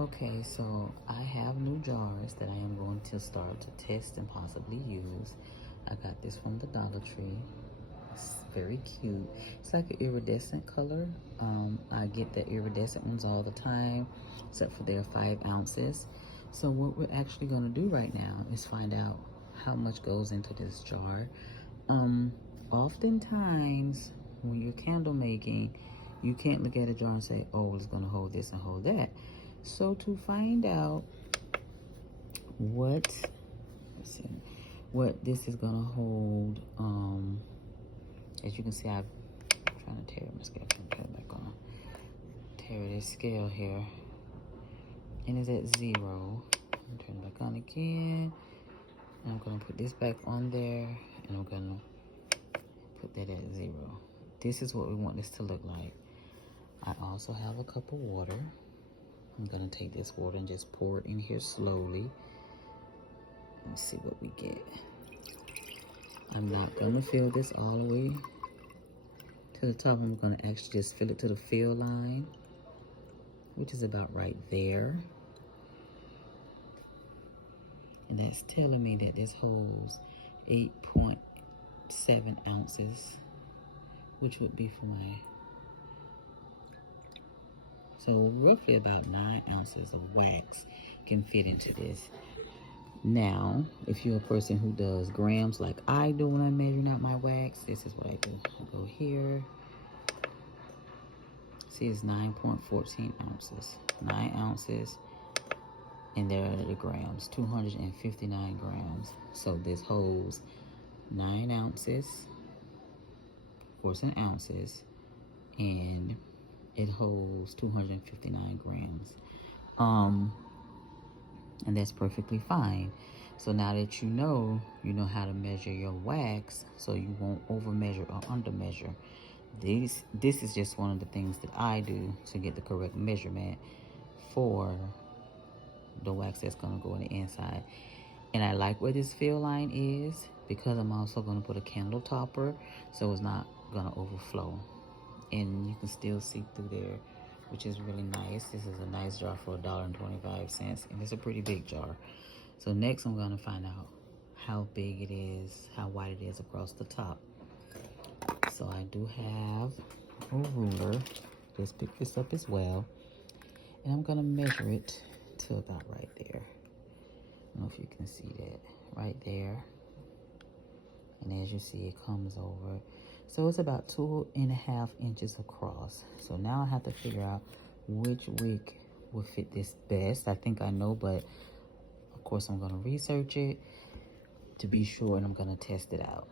Okay, so I have new jars that I am going to start to test and possibly use. I got this from the Dollar Tree. It's very cute. It's like an iridescent color. I get the iridescent ones all the time, except for they're 5 ounces. So what we're actually going to do right now is find out how much goes into this jar. Oftentimes when you're candle making, you can't look at a jar and say, oh, it's going to hold this and hold that. So to find out what, let's see, what this is gonna hold, as you can see, I'm trying to tear my scale, turn it back on. Tear this scale here, and it's at 0. Turn it back on again, and I'm gonna put this back on there, and I'm gonna put that at 0. This is what we want this to look like. I also have a cup of water. I'm gonna take this water and just pour it in here slowly. Let's see what we get. I'm not gonna fill this all the way to the top. I'm gonna actually just fill it to the fill line, which is about right there. And that's telling me that this holds 8.7 ounces, which would be for my, so roughly about 9 ounces of wax can fit into this. Now, if you're a person who does grams like I do when I'm measuring out my wax, this is what I do. I go here. See, it's 9.14 ounces. 9 ounces. And there are the grams, 259 grams. So this holds 9 ounces, of course in ounces, and it holds 259 grams. And that's perfectly fine. So now that you know how to measure your wax, so you won't over measure or under measure. This is just one of the things that I do to get the correct measurement for the wax that's gonna go on the inside. And I like where this fill line is because I'm also gonna put a candle topper so it's not gonna overflow. And you can still see through there, which is really nice. This is a nice jar for $1.25, and it's a pretty big jar. So next I'm gonna find out how big it is, how wide it is across the top. So I do have a ruler. Just pick this up as well. And I'm gonna measure it to about right there. I don't know if you can see that, right there. And as you see, it comes over. So it's about 2.5 inches across. So now I have to figure out which wig will fit this best. I think I know, but of course I'm gonna research it to be sure, and I'm gonna test it out.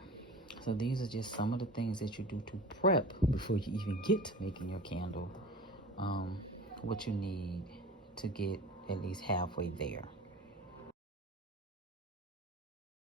So these are just some of the things that you do to prep before you even get to making your candle. What you need to get at least halfway there.